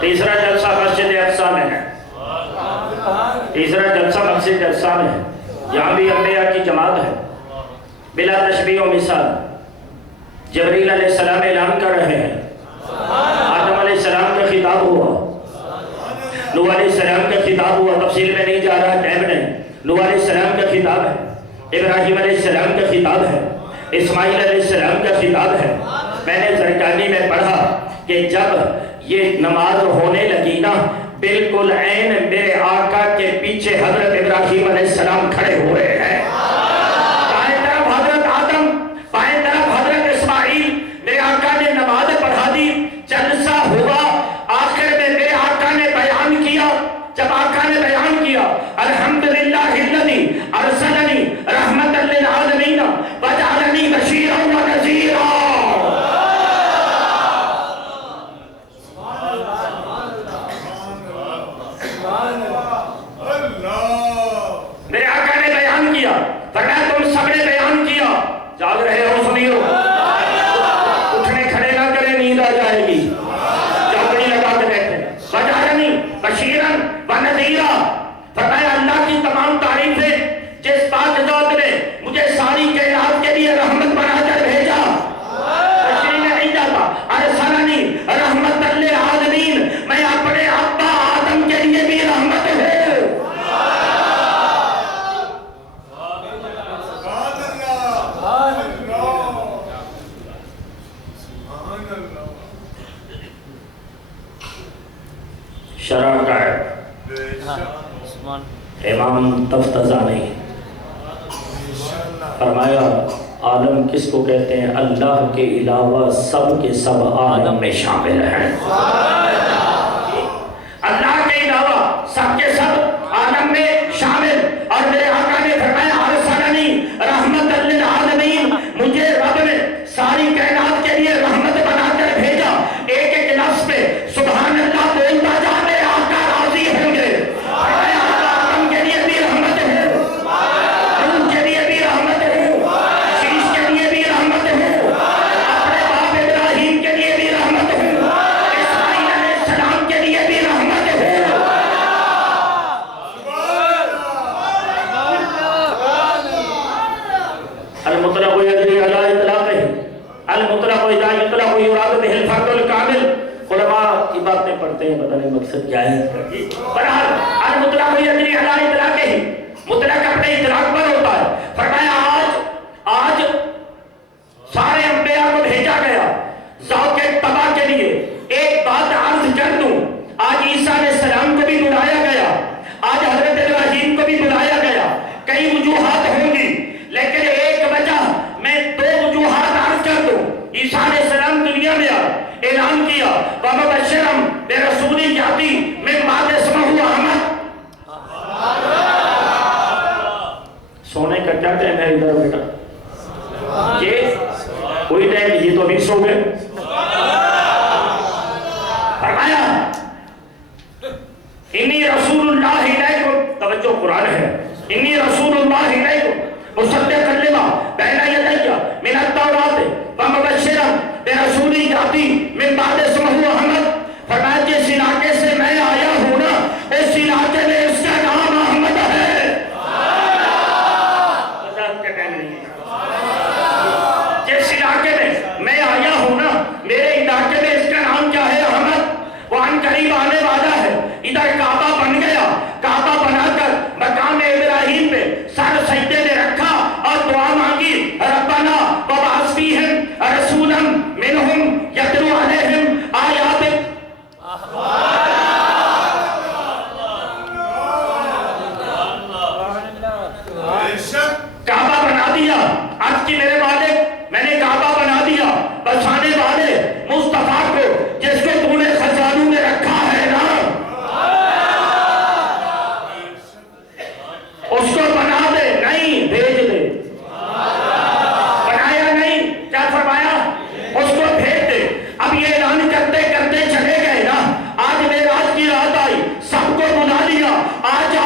تیسرا جلسہ مسجد اقصی میں ہے، تیسرا جلسہ مسجد اقصی میں ہے، یہاں بھی انبیاء کی جماعت ہے بلا تشبیہ و مثال۔ جبریل علیہ السلام اعلان کر رہے ہیں، آدم علیہ السلام کا خطاب ہوا، نوح علیہ السلام کا خطاب ہوا، تفصیل میں نہیں جا رہا، ٹائم نہیں۔ نوح علیہ السلام کا خطاب ہے، ابراہیم علیہ السلام کا خطاب ہے، اسماعیل علیہ السلام کا خطاب ہے۔ میں نے زرکانی میں پڑھا کہ جب یہ نماز ہونے لگی نا، بالکل عین میرے آقا کے پیچھے حضرت ابراہیم علیہ السلام کھڑے ہوئے ہیں، بائیں طرف حضرت آدم، بائیں طرف حضرت اسماعیل۔ میرے آقا نے نماز پڑھا دی، جلسہ ہوا، آخر میں میرے آقا نے بیان کیا۔ جب آقا نے بیان کیا الحمدللہ الذی ارسلنی رحمۃ للعالمین وجعلنی بشیرا ونذیرا، میرے آقا نے بیان کیا، فرمایا تم سب نے بیان کیا، جاگ رہے ہو سنیو، اٹھنے کھڑے نہ کریں، نیند آ جائے گی، جاگنی لگا کے بیٹھے۔ وجعلنی بشیرا ونذیرا، فرمایا اللہ کی تمام تعریفیں جس پاک ذات نے مجھے ساری کائنات کے لیے رحمت بنا کر بھیجا، بشیر نہیں جاتا، ارسلنی رحمت للعالمین، میں اپنے ابا آدم کے لیے بھی رحمت ہوں۔ شرح کا امام تفتزانی فرمایا عالم کس کو کہتے ہیں؟ اللہ کے علاوہ سب کے سب عالم میں شامل ہیں، اللہ کے علاوہ سب کے سب عالم میں شامل۔ اور میرے آقا نے فرمایا ارسلنی رحمت للعالمین، مجھے رب نے ساری کائنات کے لیے رحمت بنا کر بھیجا۔ ایک ایک لفظ پہ سبحان اللہ بولتا جا، میرے آقا راضی ہوں گے۔ فرمایا آدم کے لیے بھی رحمت ہے، نوح کے لیے بھی رحمت ہے، شیش کے لیے بھی رحمت ہے، اپنے باپ ابراہیم کے لیے بھی رحمت ہے، اسماعیل علیہ السلام کے لیے بھی رحمت ہے۔ المطلق یجری علی اطلاقہ، المطلق اذا یطلق یراد بہ الفرد الکامل۔ علماء کی باتیں پڑھتے ہیں، پتہ نہیں مقصد کیا ہے۔ بہرحال المطلق یجری علی اطلاقہ، مطلق اپنے اطلاق پر ہوتا ہے۔ فرمایا آج سارے انبیاء کو بھیجا گیا ذوق اتباع کے لیے۔ ایک بات عرض کر دوں، آج عیسیٰ علیہ السلام کو بھی بلایا گیا، آج حضرت ابراہیم کو بھی بلایا گیا۔ کئی وجوہات ہوں گی، لیکن ایک وجہ میں دو وجوہات عرض کر دوں۔ عیسیٰ علیہ السلام دنیا میں اعلان کیا وَمُبَشِّرًا بِرَسُولٍ یَأْتِی مِن بَعدِ اسْمُهُ احمد۔ سونے کا کیا ٹائم ہے ادھر بیٹا؟ یہ کوئی ٹائم نہیں، یہ تو ابھی سو گئے۔ فرمایا انی رسول اللہ الیکم، توجہ قرآن ہے، انی رسول اللہ الیکم مصدقا لما بین یدی من التوراۃ ومبشرا برسول یأتی من بعد اسمہ احمد۔ فرمایا جس علاقے سے میں آیا ہوں نا، اس علاقے میں اس کا نام احمد ہے۔ جس علاقے میں میں آیا ہوں نا، میرے علاقے میں اس کا نام کیا ہے؟ احمد۔ وہ عن قریب آنے والا ہے۔ ادھر کعبہ بن گیا، کعبہ بنا کر مقام ابراہیم پہ سر سجدے میں رکھا اور دعا مانگی، ربنا وبعث فیہم رسولا منہم یتلو علیہم آیاتک۔ کعبہ بنا دیا، آج کی میرے مالک، میں نے کعبہ بنا دیا، بچانے والے مصطفیٰ کو جس کو تو نے خزانوں میں رکھا ہے نا، اس کو بنا دے، نہیں بھیج دے۔ بنایا نہیں، کیا فرمایا؟ اس کو بھیج دے۔ اب یہ اعلان کرتے کرتے چلے گئے نا، آج معراج کی رات آئی، سب کو بلا لیا، آج آؤ،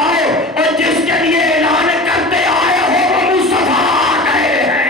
اور جس کے لیے اعلان کرتے آئے ہو وہ مصطفیٰ آ گئے ہیں۔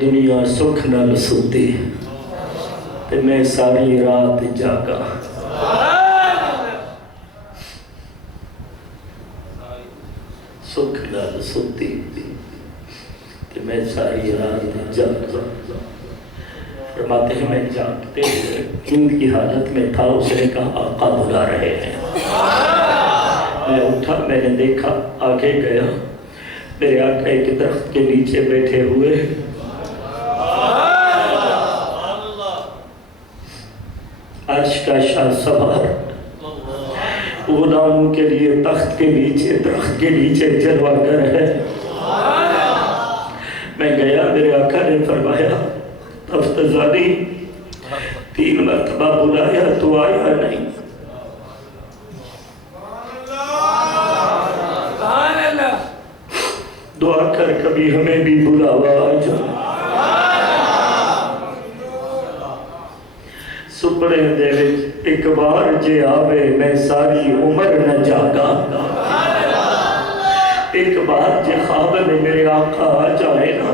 دنیا سکھ نال سوتی تے میں ساری رات جاگا سکھ نال سوتی تے میں ساری رات جاگا فرماتے ہیں میں جاگتے نیند کی حالت میں تھا اس نے کہا آقا بلا رہے ہیں میں اٹھا میں نے دیکھا آگے گیا میرے آقا ایک درخت کے نیچے بیٹھے ہوئے عرش کا شاہ سوار غلاموں کے لیے تخت کے نیچے درخت کے نیچے جلوہ گر ہے میں گیا میرے آقا نے فرمایا تفتزانی 3 مرتبہ بلایا تو آیا نہیں دعا کر کبھی ہمیں بھی بلاوا آ جا سپنے دے ایک بار جے آوے میں ساری عمر نہ جاگا ایک بار جے خواب میں میرے آقا آ جائے نا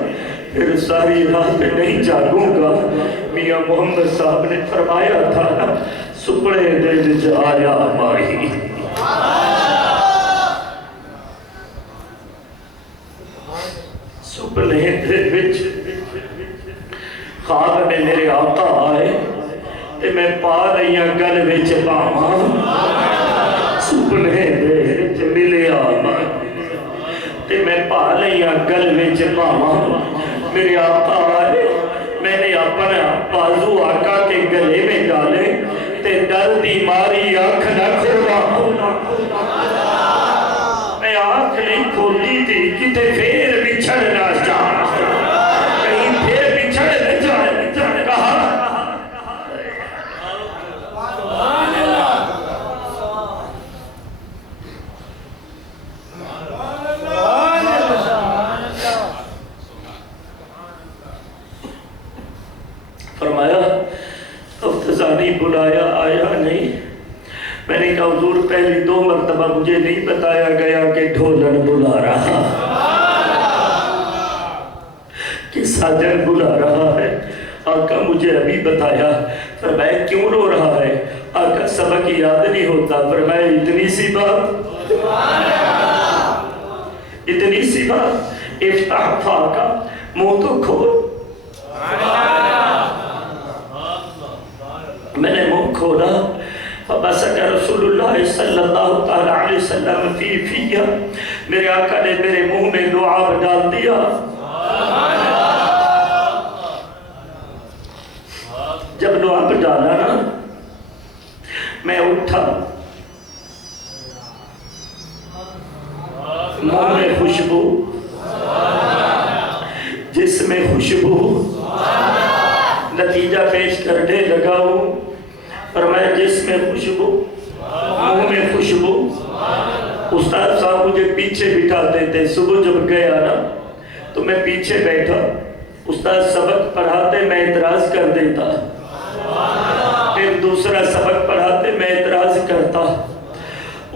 پھر ساری رات نہیں جاگوں گا میاں محمد صاحب نے فرمایا تھا نا سپنے دے جے آیا ماہی سپنے دے خواب میں میرے آقا آئے تے میں پا رہی ہوں گل وچ پاواں سپنے دے ملے آما تے میں پا رہی ہوں گل وچ پاواں میرے آقا آئے میں نے اپنا بازو آقا کے گلے میں ڈالے تے ڈر دی ماری آنکھ نہ کھولا میں آنکھ نہیں کھولی تھی کتے پھر بچھڑ نہ جانا کہیں پھر بچھڑ نہ جانا کہا فرمایا افتزانی بلایا آیا نہیں میں نے کہا حضور پہلی 2 مرتبہ مجھے نہیں بتایا گیا کہ ڈھولن بلا رہا کہ ساجن بلا رہا ہے آقا مجھے ابھی بتایا فرمایا کیوں رو رہا ہے آقا سبق یاد نہیں ہوتا فرمایا اتنی سی بات افتح فاقا منہ تو کھول میں نے منہ کھولا فبسک رسول اللہ صلی اللہ علیہ وسلم فی میرے آقا نے میرے منہ میں لعاب ڈال دیا جب لعاب ڈالا نا میں اٹھا منہ میں خوشبو جس میں خوشبو نتیجہ پیش کرنے لگا ہوں اور میں جس میں خوشبو منہ میں خوشبو استاد صاحب مجھے پیچھے بٹھاتے تھے صبح جب گیا نا تو میں پیچھے بیٹھا استاد سبق پڑھاتے میں اعتراض کر دیتا پھر دوسرا سبق پڑھاتے میں اعتراض کرتا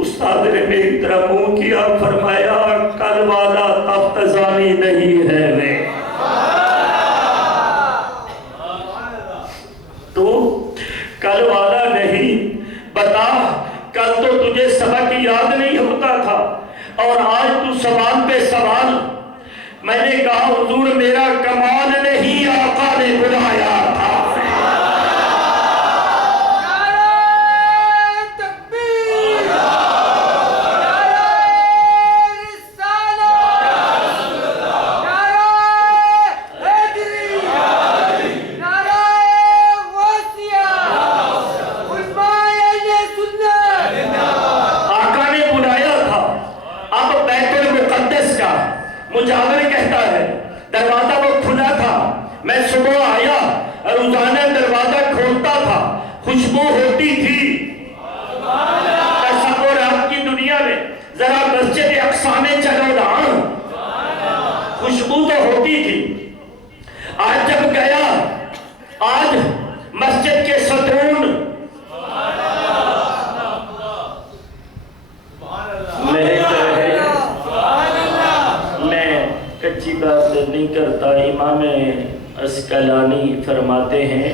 استاد نے میری طرح منہ کیا فرمایا کل والا تفتزانی نہیں ہے میں تو کل والا نہیں بتا کل تو تجھے سبق یاد نہیں ہوتا تھا اور آج تو سوال پہ سوال میں نے کہا حضور میرا کمال نہیں آقا نے بلایا تھا مجاور کہتا ہے دروازہ وہ کھلا تھا میں صبح آیا روزانہ دروازہ کھولتا تھا خوشبو ہوتی تھی تصور آپ کی دنیا میں ذرا مسجد اقصی میں چلو نا خوشبو تو ہوتی تھی آج جب گیا آج مسجد کے ستون کچی بات نہیں کرتا امام اسقلانی فرماتے ہیں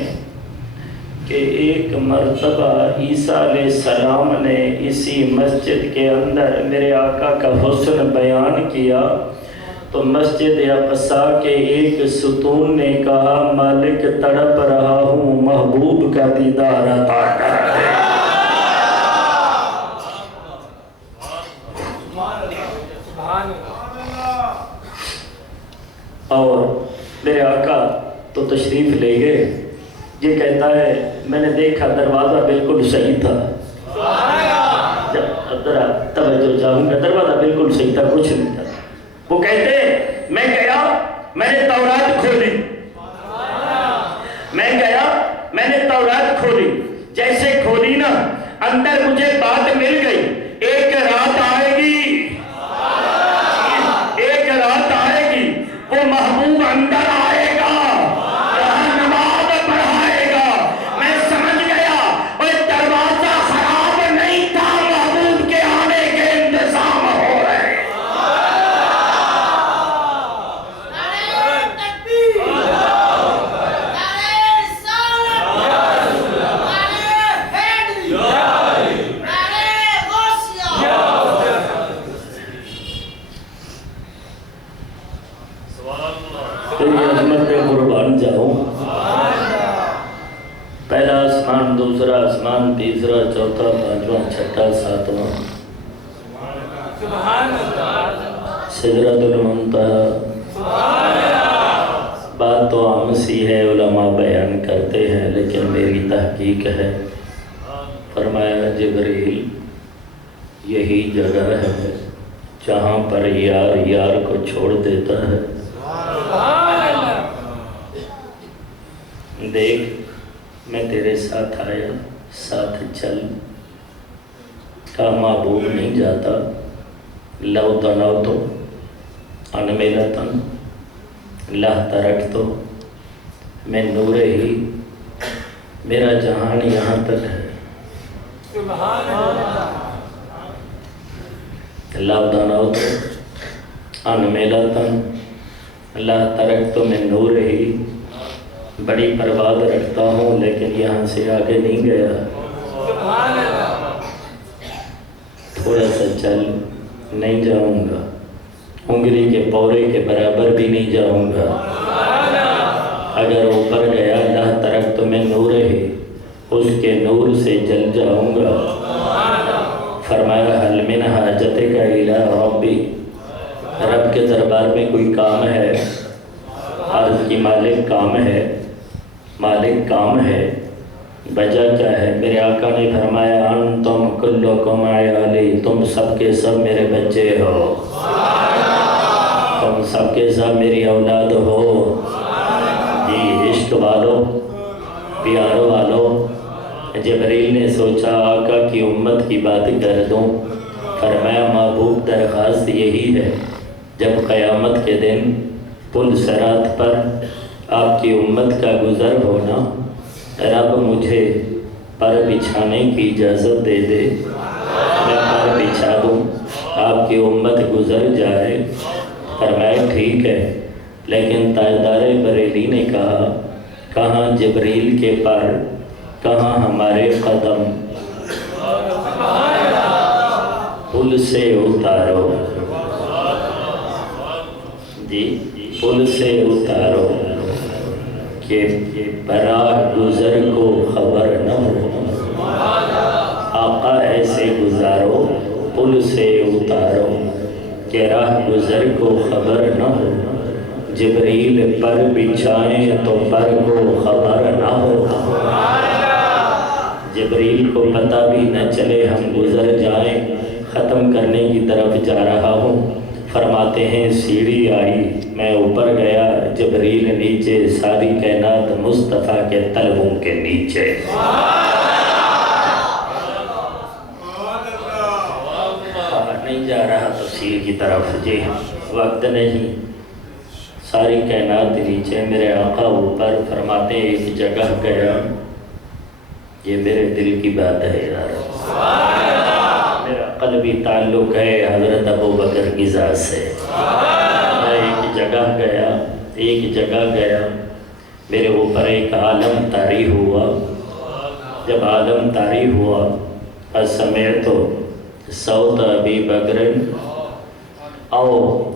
کہ ایک مرتبہ عیسیٰ علیہ السلام نے اسی مسجد کے اندر میرے آقا کا حسن بیان کیا تو مسجد اقصیٰ کے ایک ستون نے کہا مالک تڑپ رہا ہوں محبوب کا دیدار عطا کر دے۔ اور میرے آقا تو تشریف لے گئے، یہ کہتا ہے میں نے دیکھا دروازہ بالکل صحیح تھا، ذرا توجہ چاہوں گا، دروازہ بالکل صحیح تھا، کچھ نہیں تھا۔ وہ کہتے ہیں میں گیا، میں نے تورات کھولی، میں گیا میں نے تورات کھولی، جیسے کھولی نا اندر مجھے بات مل گئی، ایک رات آئے گی، ایک رات آئے گی وہ محبوب اندر آئے گا، وہاں نماز پڑھائے گا۔ میں سمجھ گیا وہ دروازہ خراب نہیں تھا، محبوب کے آنے کے انتظام ہو رہے۔ تیری عظمت پہ قربان جاؤں، پہلا آسمان، دوسرا آسمان، تیسرا، چوتھا، پانچواں، چھٹا، ساتواں، سدرۃ المنتہی۔ بات تو عام سی ہے، علماء بیان کرتے ہیں، لیکن میری تحقیق ہے، فرمایا جبریل یہی جگہ ہے جہاں پر یار یار کو چھوڑ دیتا ہے۔ دیکھ میں تیرے ساتھ آیا، ساتھ چل، کہا محبوب نہیں جاتا، لو تنوتو ان ملتن لہ ترکتو، میں نور ہی، میرا جہان یہاں تک ہے۔ لو تنوتو ان ملتن لہ ترکتو، میں نور ہی، بڑی پرواز رکھتا ہوں لیکن یہاں سے آگے نہیں گیا، تھوڑا سا چل، نہیں جاؤں گا، انگلی کے پورے کے برابر بھی نہیں جاؤں گا، اگر اوپر گیا اللہ ترک تو میں نور ہی، اس کے نور سے جل جاؤں گا۔ فرمایا حل من حاجت کا الہ ربی، رب کے دربار میں کوئی کام ہے؟ عرض کی مالک کام ہے، مالک کام ہے، وجہ کیا ہے؟ میرے آقا نے فرمایا انتم کلکم عیالی، تم سب کے سب میرے بچے ہو، تم سب کے سب میری اولاد ہو۔ جی عشق والو، پیار والو، جبریل نے سوچا آقا کی امت کی بات کر دوں، فرمایا محبوب درخواست یہی ہے، جب قیامت کے دن پل صراط پر آپ کی امت کا گزر ہونا، رب مجھے پر بچھانے کی اجازت دے دے، میں پر بچھا دوں، آپ کی امت گزر جائے۔ فرمایا ٹھیک ہے، لیکن تاجدار بریلی نے کہا کہاں جبریل کے پر، کہاں ہمارے قدم، پل سے اتارو، جی پل سے اتارو کہ براہ گزر کو خبر نہ ہو، آقا ایسے گزارو، پل سے اتارو کہ راہ گزر کو خبر نہ ہو، جبریل پر بچھائیں تو پر کو خبر نہ ہو، جبریل کو پتہ بھی نہ چلے ہم گزر جائیں، ختم کرنے کی طرف جا رہا ہوں۔ فرماتے ہیں سیڑھی آئی، میں اوپر گیا، جبریل نیچے، ساری کائنات مصطفیٰ کے طلبوں کے نیچے۔ نہیں جا رہا تفسیر کی طرف، جی وقت نہیں، ساری کائنات نیچے، میرے آقا اوپر۔ فرماتے ہیں ایک جگہ گیا، یہ میرے دل کی بات ہے یار، میرا قلبی تعلق ہے حضرت ابو بکر کی ذات سے۔ میں ایک جگہ گیا، میرے اوپر ایک عالم طاری ہوا. جب عالم طاری ہوا فسمعت صوت ابی بکر او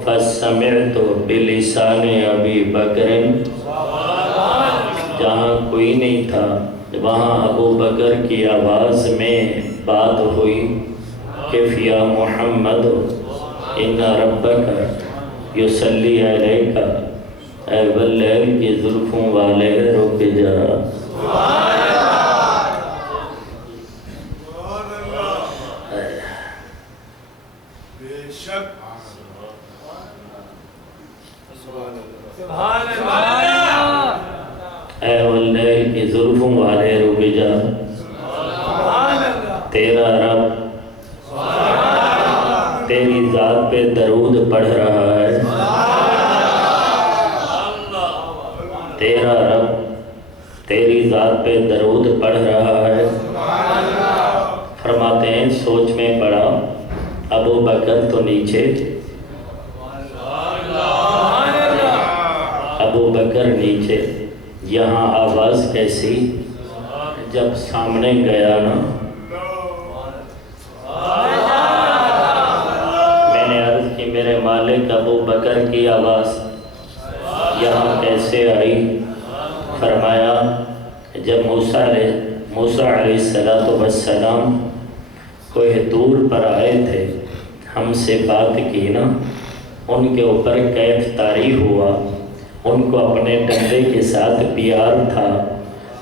فسمعت بلسان ابی بکر. جہاں کوئی نہیں تھا وہاں ابو بکر کی آواز میں بات ہوئی کہ فیا محمد ان ربک یصلی علیک، اے واللیل کی زلفوں والے رک جا. اے واللیل کی زلفوں والے رک جا. تیرا رب تیری ذات پہ درود پڑھ رہا ہے. تیرا رب تیری ذات پہ درود پڑھ رہا ہے. فرماتے ہیں سوچ میں پڑا ابو بکر تو نیچے، ابو بکر نیچے، یہاں آواز کیسی؟ جب سامنے گیا نا میں نے عرض کی میرے مالک ابو بکر کی آواز یہاں کیسے آئی؟ فرمایا جب موسیٰ علیہ السلام کوہ طور پر آئے تھے ہم سے بات کی نا، ان کے اوپر کیف طاری ہوا، ان کو اپنے ڈنڈے کے ساتھ پیار تھا،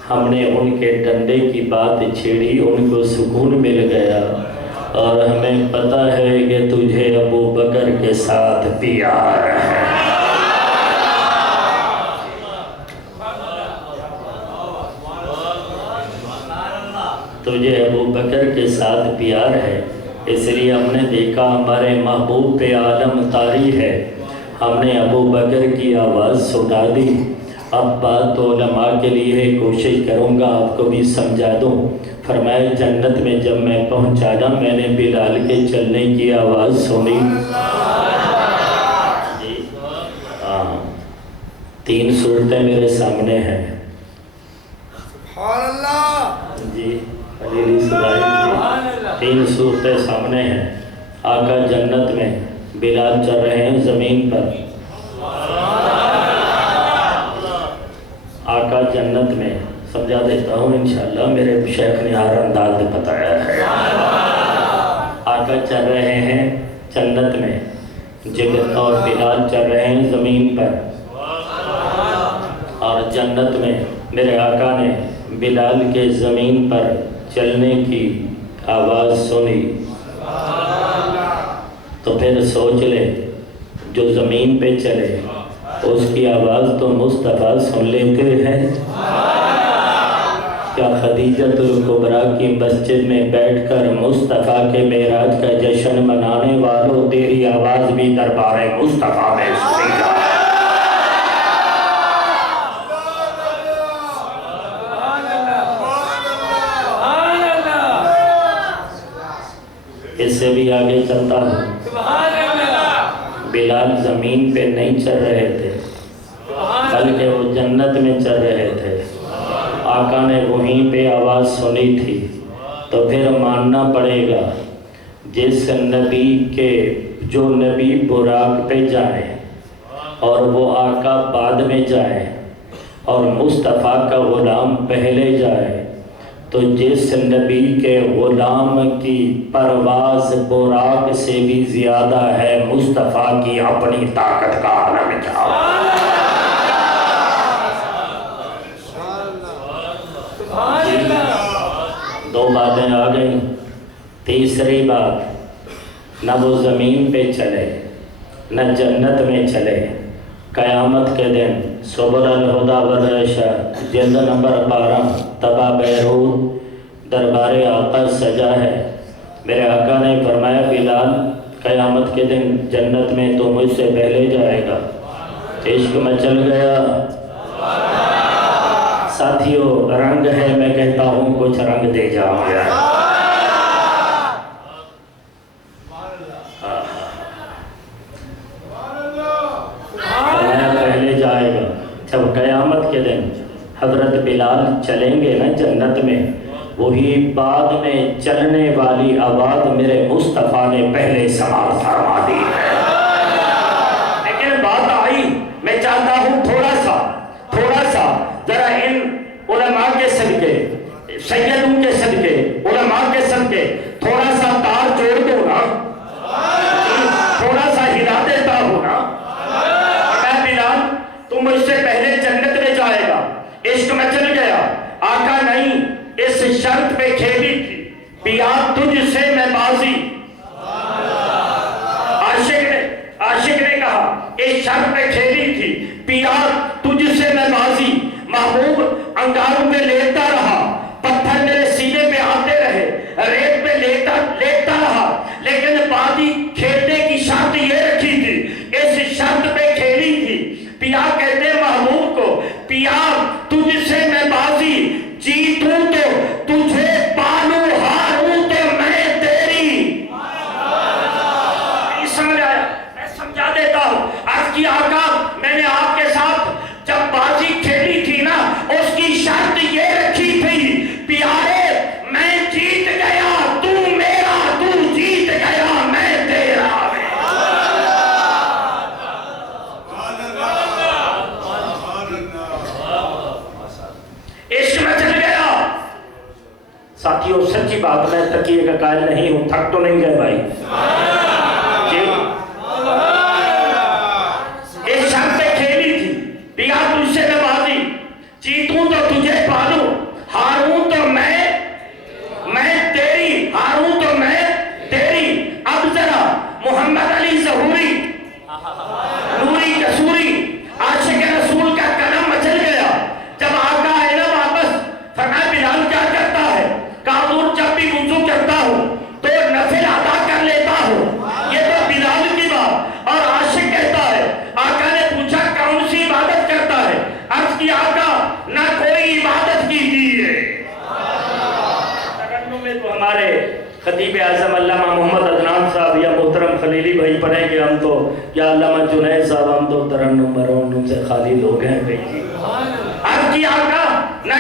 ہم نے ان کے ڈنڈے کی بات چھیڑی، ان کو سکون مل گیا. اور ہمیں پتہ ہے کہ تجھے ابو بکر کے ساتھ پیار ہے. تجھے ابو بکر کے ساتھ پیار ہے، اس لیے ہم نے دیکھا ہمارے محبوب پہ عالم طاری ہے، ہم نے ابو بکر کی آواز سنا دی. اب بات علماء کے لیے کوشش کروں گا آپ کو بھی سمجھا دوں. فرمایا جنت میں جب میں پہنچا نا میں نے بلال کے چلنے کی آواز سنی. جی ہاں 3 صورتیں میرے سامنے ہیں. سبحان اللہ. جی علی اسرائیل 3 صورتیں سامنے ہیں. آقا جنت میں، بلال چل رہے ہیں زمین پر. آقا جنت میں سمجھا دیتا ہوں انشاءاللہ، میرے شیخ نے ہر انداز بتایا ہے. آقا چل رہے ہیں جنت میں، جبل اور بلال چل رہے ہیں زمین پر. اور جنت میں میرے آقا نے بلال کے زمین پر چلنے کی آواز سنی. تو پھر سوچ لے جو زمین پہ چلے اس کی آواز تو مصطفیٰ سن لیتے ہیں. کیا خدیجۃ الکبریٰ کی مسجد میں بیٹھ کر مصطفیٰ کے معراج کا جشن منانے والوں تیری آواز بھی دربار مصطفیٰ میں سنی جا. اس سے بھی آگے چلتا ہوں. بلال زمین پہ نہیں چل رہے تھے بلکہ وہ جنت میں چل رہے تھے. آقا نے وہیں پہ آواز سنی تھی. تو پھر ماننا پڑے گا جس نبی کے جو نبی براق پہ جائے اور وہ آقا بعد میں جائے اور مصطفیٰ کا غلام پہلے جائے، تو جس نبی کے غلام کی پرواز براق سے بھی زیادہ ہے مصطفیٰ کی اپنی طاقت کا عالم کیا. دو باتیں آ گئیں. تیسری بات، نہ وہ زمین پہ چلے نہ جنت میں چلے. قیامت کے دن سبل الہدی والرشاد جلد نمبر 12 طبع بیروت دربار آقا سجا ہے. میرے آقا نے فرمایا بلال قیامت کے دن جنت میں تو مجھ سے پہلے جائے گا. عشق میں چل گیا. ساتھیوں رنگ ہے، میں کہتا ہوں کچھ رنگ دے جاؤں گا. پہلے جائے گا. جب قیامت کے دن حضرت بلال چلیں گے نا جنت میں، وہی بعد میں چلنے والی آواز میرے مصطفیٰ نے پہلے سماعت فرما دی ہے۔ لیکن بات آئی، میں چاہتا ہوں تھوڑا سا ذرا ان علماء کے صدقے، سیدوں کے صدقے، علماء کے صدقے تھوڑا سا تار جوڑ دو نا، تھوڑا سا ہلا دیتا ہوں نا۔ اے بلال تم مجھ سے پہلے جنت میں جائے گا، عشق میں چل گیا، آقا نہیں اس شرط پہ کھیلی تھی، پیا تجھ سے میں بازی۔ عاشق نے کہا اس شرط پہ کھیلی تھی، پیا تجھ سے میں بازی۔ محبوب انگاروں پہ لیٹتا رہا، پتھر میرے سینے پہ آتے رہے، ریت پہ لیٹتا رہا، لیکن بازی کھیلنے کی شرط یہ رکھی تھی، اس شرط پہ کھیلی تھی۔ پیا کہتے محبوب کو، پیا تجھ سے میں بازی، جیتوں تو تجھے پالوں، ہاروں تو میں تیری۔ سمجھ آیا؟ میں سمجھا دیتا ہوں۔ عرض کی آقا میں نے آپ کے ساتھ جب بازی کھیلی تھی نا، اس کی شرط یہ رکھی تھی، پیارے میں جیت گیا تو میرا، تو جیت گیا میں تیرا۔ عشق میں چل گیا۔ ساتھیوں سچی بات، میں تکیے کا قائل نہیں ہوں، تھک تو نہیں گئے بھائی جی؟ اس شرط پہ کھیلی تھی، پیا تجھ سے میں بازی، جیتوں تو تجھے پالوں، ہاروں تو میں تیری، ہاروں تو میں تیری۔ اب ذرا محمد علی ظہوری، نوری کسوری، عاشق رسول کا قلم مچل گیا۔ جب آقا آئے نا واپس، فرمایا بلال کیا کرتا ہے؟ کہا جب بھی وضو کرتا ہوں تو نفل ادا کر لیتا ہوں۔ یہ تو بلال کی بات، اور عاشق کہتا ہے۔ آقا نے پوچھا کون سی عبادت کرتا ہے؟ عرض کی آقا نہ کوئی عبادت کیجیے۔ ترنم میں تو ہمارے خطیب اعظم علامہ محمد عدنان صاحب یا محترم خلیلی بھائی پڑھیں گے، ہم تو یا علامہ جنید صاحب، ہم تو ترنم مرنم سے خالی لوگ ہیں بھائی جی۔ عرض کی آقا نہ